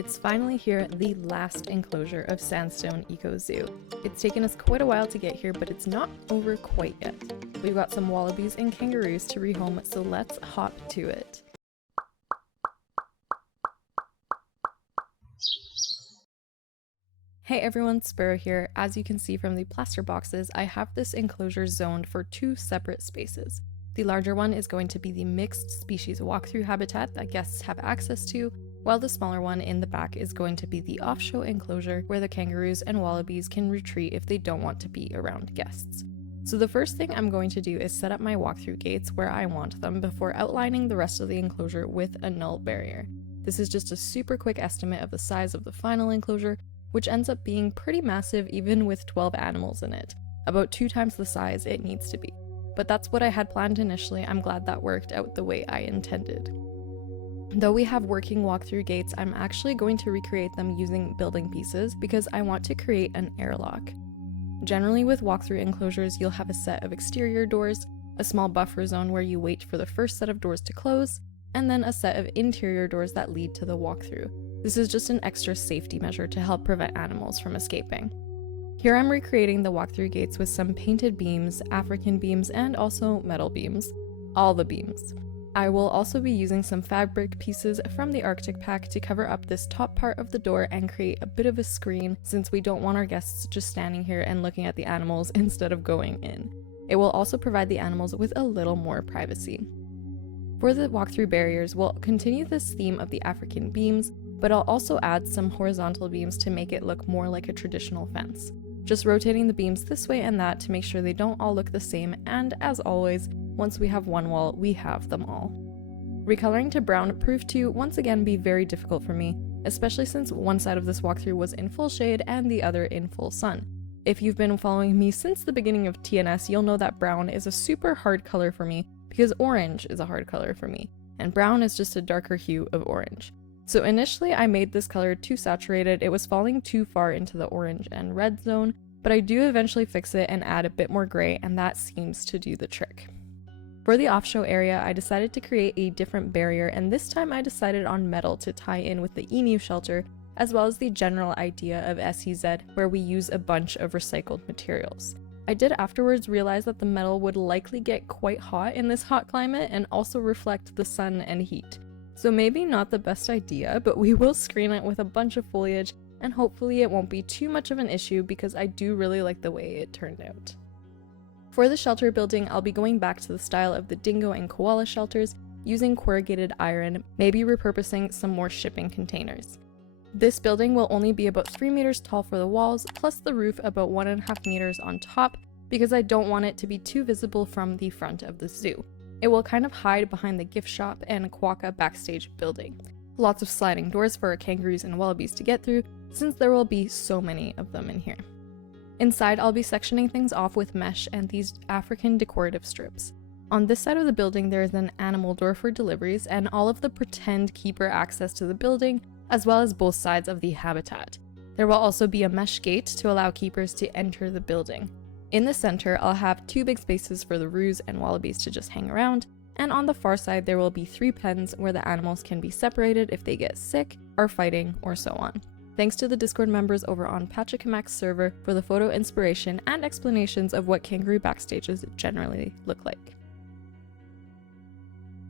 it's finally here, the last enclosure of Sandstone Eco Zoo. It's taken us quite a while to get here, but it's not over quite yet. We've got some wallabies and kangaroos to rehome, so let's hop to it. Hey everyone, Sparrow here. As you can see from the plaster boxes, I have this enclosure zoned for two separate spaces. The larger one is going to be the mixed species walkthrough habitat that guests have access to, while the smaller one in the back is going to be the off-show enclosure where the kangaroos and wallabies can retreat if they don't want to be around guests. So the first thing I'm going to do is set up my walkthrough gates where I want them before outlining the rest of the enclosure with a null barrier. This is just a super quick estimate of the size of the final enclosure, which ends up being pretty massive even with 12 animals in it, about 2 times the size it needs to be. But that's what I had planned initially. I'm glad that worked out the way I intended. Though we have working walkthrough gates, I'm actually going to recreate them using building pieces because I want to create an airlock. Generally with walkthrough enclosures, you'll have a set of exterior doors, a small buffer zone where you wait for the first set of doors to close, and then a set of interior doors that lead to the walkthrough. This is just an extra safety measure to help prevent animals from escaping. Here I'm recreating the walkthrough gates with some painted beams, African beams, and also metal beams. All the beams. I will also be using some fabric pieces from the Arctic pack to cover up this top part of the door and create a bit of a screen since we don't want our guests just standing here and looking at the animals instead of going in. It will also provide the animals with a little more privacy. For the walkthrough barriers, we'll continue this theme of the African beams, but I'll also add some horizontal beams to make it look more like a traditional fence. Just rotating the beams this way and that to make sure they don't all look the same, and as always, once we have one wall, we have them all. Recoloring to brown proved to once again be very difficult for me, especially since one side of this walkthrough was in full shade and the other in full sun. If you've been following me since the beginning of TNS, you'll know that brown is a super hard color for me because orange is a hard color for me, and brown is just a darker hue of orange. So initially I made this color too saturated, it was falling too far into the orange and red zone, but I do eventually fix it and add a bit more gray, and that seems to do the trick. For the off-show area, I decided to create a different barrier, and this time I decided on metal to tie in with the emu shelter, as well as the general idea of SEZ, where we use a bunch of recycled materials. I did afterwards realize that the metal would likely get quite hot in this hot climate and also reflect the sun and heat. So maybe not the best idea, but we will screen it with a bunch of foliage, and hopefully it won't be too much of an issue because I do really like the way it turned out. For the shelter building, I'll be going back to the style of the dingo and koala shelters, using corrugated iron, maybe repurposing some more shipping containers. This building will only be about 3 meters tall for the walls, plus the roof about 1.5 meters on top, because I don't want it to be too visible from the front of the zoo. It will kind of hide behind the gift shop and quokka backstage building. Lots of sliding doors for our kangaroos and wallabies to get through, since there will be so many of them in here. Inside, I'll be sectioning things off with mesh and these African decorative strips. On this side of the building, there is an animal door for deliveries and all of the pretend keeper access to the building, as well as both sides of the habitat. There will also be a mesh gate to allow keepers to enter the building. In the center, I'll have 2 big spaces for the roos and wallabies to just hang around, and on the far side there will be 3 pens where the animals can be separated if they get sick, are fighting, or so on. Thanks to the Discord members over on Pachacamac's server for the photo inspiration and explanations of what kangaroo backstages generally look like.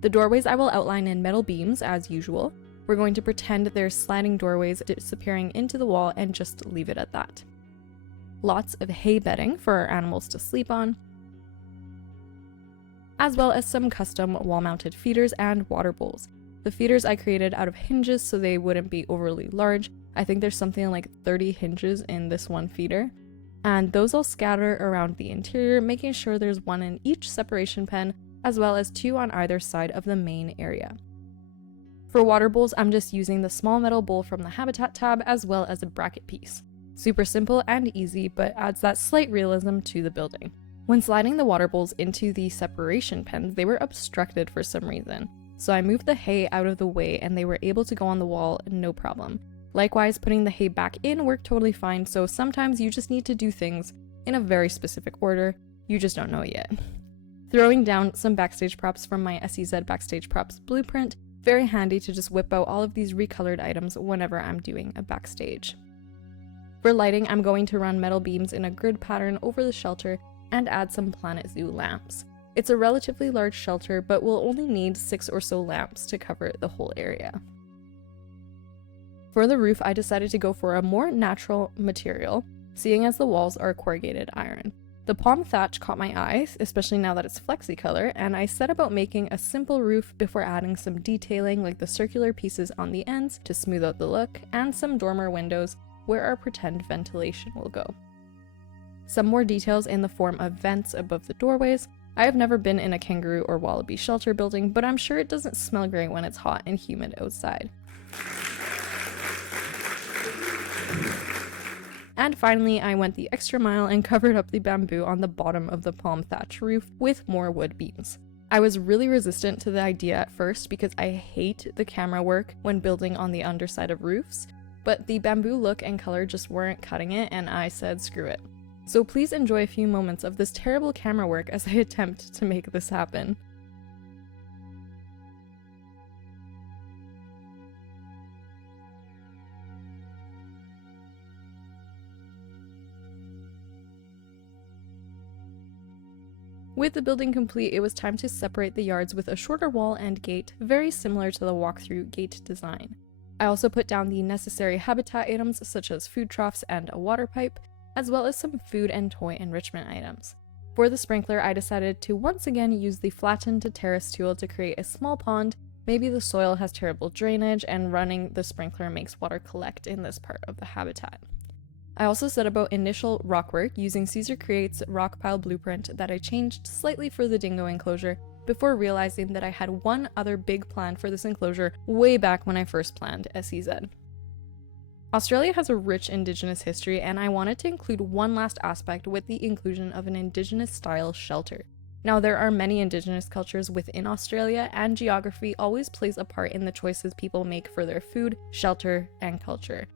The doorways I will outline in metal beams as usual. We're going to pretend there's sliding doorways disappearing into the wall and just leave it at that. Lots of hay bedding for our animals to sleep on, as well as some custom wall-mounted feeders and water bowls. The feeders I created out of hinges so they wouldn't be overly large. I think there's something like 30 hinges in this one feeder. And those all scatter around the interior, making sure there's 1 in each separation pen, as well as 2 on either side of the main area. For water bowls, I'm just using the small metal bowl from the Habitat tab as well as a bracket piece. Super simple and easy, but adds that slight realism to the building. When sliding the water bowls into the separation pens, they were obstructed for some reason. So I moved the hay out of the way and they were able to go on the wall no problem. Likewise, putting the hay back in worked totally fine, so sometimes you just need to do things in a very specific order, you just don't know yet. Throwing down some backstage props from my SEZ Backstage Props blueprint, Very handy to just whip out all of these recolored items whenever I'm doing a backstage. For lighting, I'm going to run metal beams in a grid pattern over the shelter and add some Planet Zoo lamps. It's a relatively large shelter, but we'll only need 6 or so lamps to cover the whole area. For the roof, I decided to go for a more natural material, seeing as the walls are corrugated iron. The palm thatch caught my eye, especially now that it's flexi color, and I set about making a simple roof before adding some detailing like the circular pieces on the ends to smooth out the look, and some dormer windows where our pretend ventilation will go. Some more details in the form of vents above the doorways. I have never been in a kangaroo or wallaby shelter building, but I'm sure it doesn't smell great when it's hot and humid outside. And finally, I went the extra mile and covered up the bamboo on the bottom of the palm thatch roof with more wood beams. I was really resistant to the idea at first because I hate the camera work when building on the underside of roofs, but the bamboo look and color just weren't cutting it, and I said screw it. So please enjoy a few moments of this terrible camera work as I attempt to make this happen. With the building complete, it was time to separate the yards with a shorter wall and gate, very similar to the walkthrough gate design. I also put down the necessary habitat items such as food troughs and a water pipe, as well as some food and toy enrichment items. For the sprinkler, I decided to once again use the flatten to terrace tool to create a small pond. Maybe the soil has terrible drainage and running the sprinkler makes water collect in this part of the habitat. I also set about initial rock work using Caesar Creates' rock pile blueprint that I changed slightly for the dingo enclosure before realizing that I had one other big plan for this enclosure way back when I first planned SEZ. Australia has a rich Indigenous history, and I wanted to include one last aspect with the inclusion of an Indigenous style shelter. Now, there are many Indigenous cultures within Australia, and geography always plays a part in the choices people make for their food, shelter, and culture.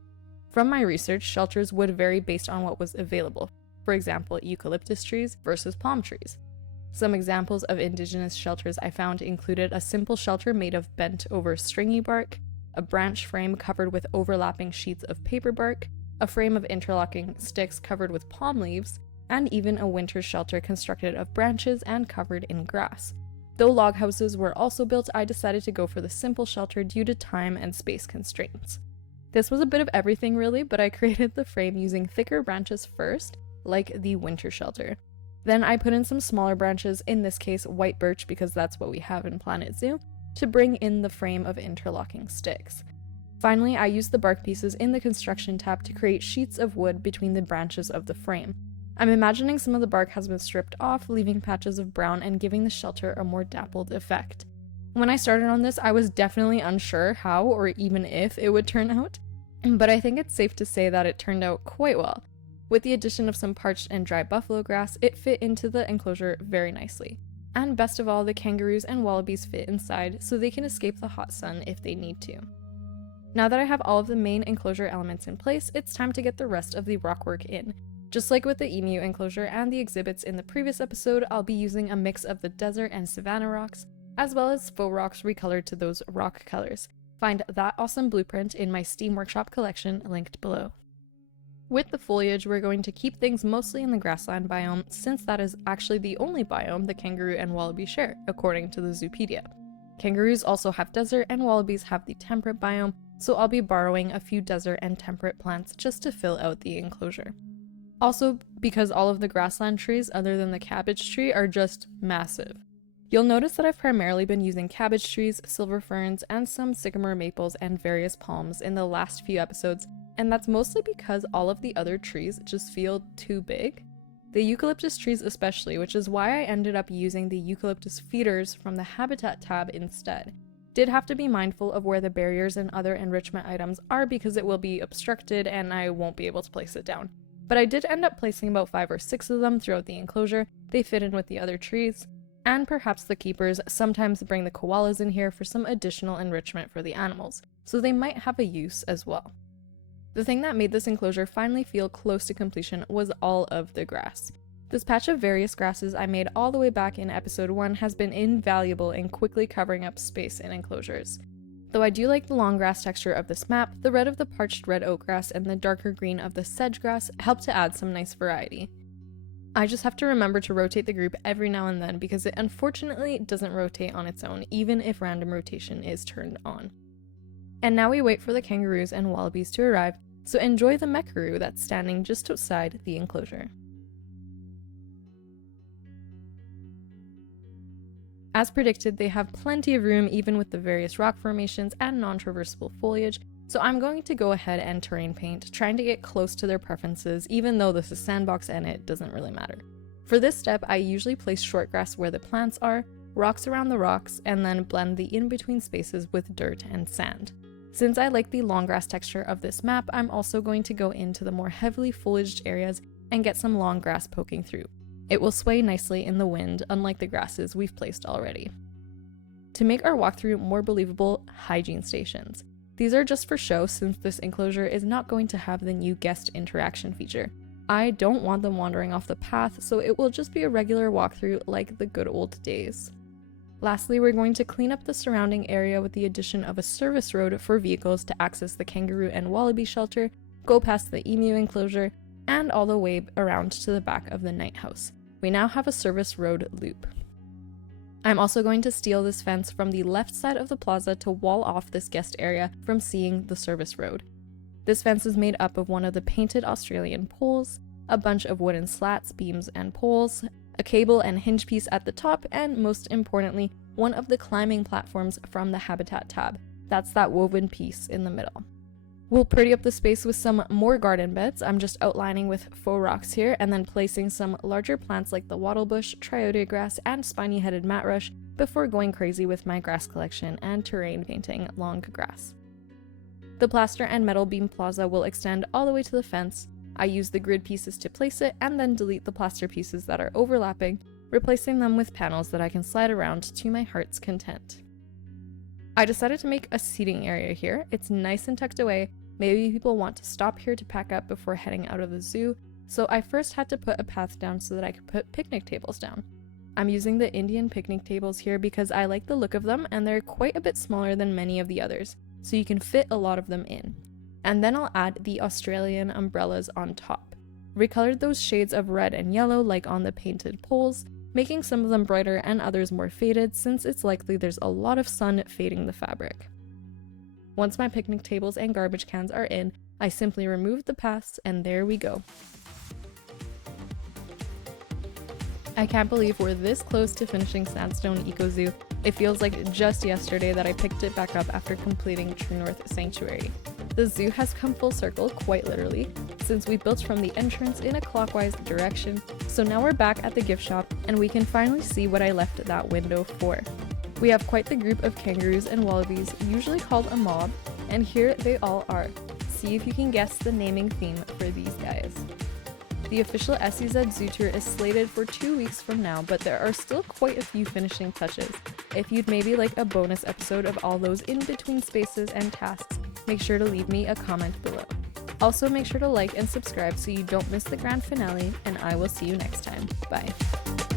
From my research, shelters would vary based on what was available. For example, eucalyptus trees versus palm trees. Some examples of Indigenous shelters I found included a simple shelter made of bent over stringy bark, a branch frame covered with overlapping sheets of paper bark, a frame of interlocking sticks covered with palm leaves, and even a winter shelter constructed of branches and covered in grass. Though log houses were also built, I decided to go for the simple shelter due to time and space constraints. This was a bit of everything really, but I created the frame using thicker branches first, like the winter shelter. Then I put in some smaller branches, in this case white birch because that's what we have in Planet Zoo, to bring in the frame of interlocking sticks. Finally, I used the bark pieces in the construction tab to create sheets of wood between the branches of the frame. I'm imagining some of the bark has been stripped off, leaving patches of brown and giving the shelter a more dappled effect. When I started on this, I was definitely unsure how or even if it would turn out, but I think it's safe to say that it turned out quite well. With the addition of some parched and dry buffalo grass, it fit into the enclosure very nicely. And best of all, the kangaroos and wallabies fit inside so they can escape the hot sun if they need to. Now that I have all of the main enclosure elements in place, it's time to get the rest of the rockwork in. Just like with the emu enclosure and the exhibits in the previous episode, I'll be using a mix of the desert and savanna rocks, as well as faux rocks recolored to those rock colors. Find that awesome blueprint in my Steam Workshop collection linked below. With the foliage, we're going to keep things mostly in the grassland biome, since that is actually the only biome the kangaroo and wallaby share, according to the Zoopedia. Kangaroos also have desert and wallabies have the temperate biome, so I'll be borrowing a few desert and temperate plants just to fill out the enclosure. Also, because all of the grassland trees other than the cabbage tree are just massive. You'll notice that I've primarily been using cabbage trees, silver ferns, and some sycamore maples and various palms in the last few episodes, and that's mostly because all of the other trees just feel too big. The eucalyptus trees especially, which is why I ended up using the eucalyptus feeders from the Habitat tab instead. Did have to be mindful of where the barriers and other enrichment items are because it will be obstructed and I won't be able to place it down. But I did end up placing about 5 or 6 of them throughout the enclosure. They fit in with the other trees. And perhaps the keepers sometimes bring the koalas in here for some additional enrichment for the animals, so they might have a use as well. The thing that made this enclosure finally feel close to completion was all of the grass. This patch of various grasses I made all the way back in episode 1 has been invaluable in quickly covering up space in enclosures. Though I do like the long grass texture of this map, the red of the parched red oak grass and the darker green of the sedge grass help to add some nice variety. I just have to remember to rotate the group every now and then because it unfortunately doesn't rotate on its own, even if random rotation is turned on. And now we wait for the kangaroos and wallabies to arrive, so enjoy the meckaroo that's standing just outside the enclosure. As predicted, they have plenty of room even with the various rock formations and non-traversable foliage, so I'm going to go ahead and terrain paint, trying to get close to their preferences even though this is sandbox and it doesn't really matter. For this step, I usually place short grass where the plants are, rocks around the rocks, and then blend the in-between spaces with dirt and sand. Since I like the long grass texture of this map, I'm also going to go into the more heavily foliaged areas and get some long grass poking through. It will sway nicely in the wind, unlike the grasses we've placed already. To make our walkthrough more believable, hygiene stations. These are just for show since this enclosure is not going to have the new guest interaction feature. I don't want them wandering off the path, so it will just be a regular walkthrough like the good old days. Lastly, we're going to clean up the surrounding area with the addition of a service road for vehicles to access the kangaroo and wallaby shelter, go past the emu enclosure, and all the way around to the back of the night house. We now have a service road loop. I'm also going to steal this fence from the left side of the plaza to wall off this guest area from seeing the service road. This fence is made up of one of the painted Australian poles, a bunch of wooden slats, beams, and poles, a cable and hinge piece at the top, and most importantly, one of the climbing platforms from the habitat tab. That's that woven piece in the middle. We'll pretty up the space with some more garden beds. I'm just outlining with faux rocks here and then placing some larger plants like the wattlebush, triodia grass, and spiny-headed matrush before going crazy with my grass collection and terrain painting long grass. The plaster and metal beam plaza will extend all the way to the fence. I use the grid pieces to place it and then delete the plaster pieces that are overlapping, replacing them with panels that I can slide around to my heart's content. I decided to make a seating area here. It's nice and tucked away. Maybe people want to stop here to pack up before heading out of the zoo, so I first had to put a path down so that I could put picnic tables down. I'm using the Indian picnic tables here because I like the look of them and they're quite a bit smaller than many of the others, so you can fit a lot of them in. And then I'll add the Australian umbrellas on top. Recolored those shades of red and yellow like on the painted poles, making some of them brighter and others more faded since it's likely there's a lot of sun fading the fabric. Once my picnic tables and garbage cans are in, I simply remove the paths and there we go. I can't believe we're this close to finishing Sandstone Eco Zoo. It feels like just yesterday that I picked it back up after completing True North Sanctuary. The zoo has come full circle, quite literally, since we built from the entrance in a clockwise direction, so now we're back at the gift shop and we can finally see what I left that window for. We have quite the group of kangaroos and wallabies, usually called a mob, and here they all are. See if you can guess the naming theme for these guys. The official SEZ Zoo Tour is slated for 2 weeks from now, but there are still quite a few finishing touches. If you'd maybe like a bonus episode of all those in-between spaces and tasks, make sure to leave me a comment below. Also, make sure to like and subscribe so you don't miss the grand finale, and I will see you next time. Bye.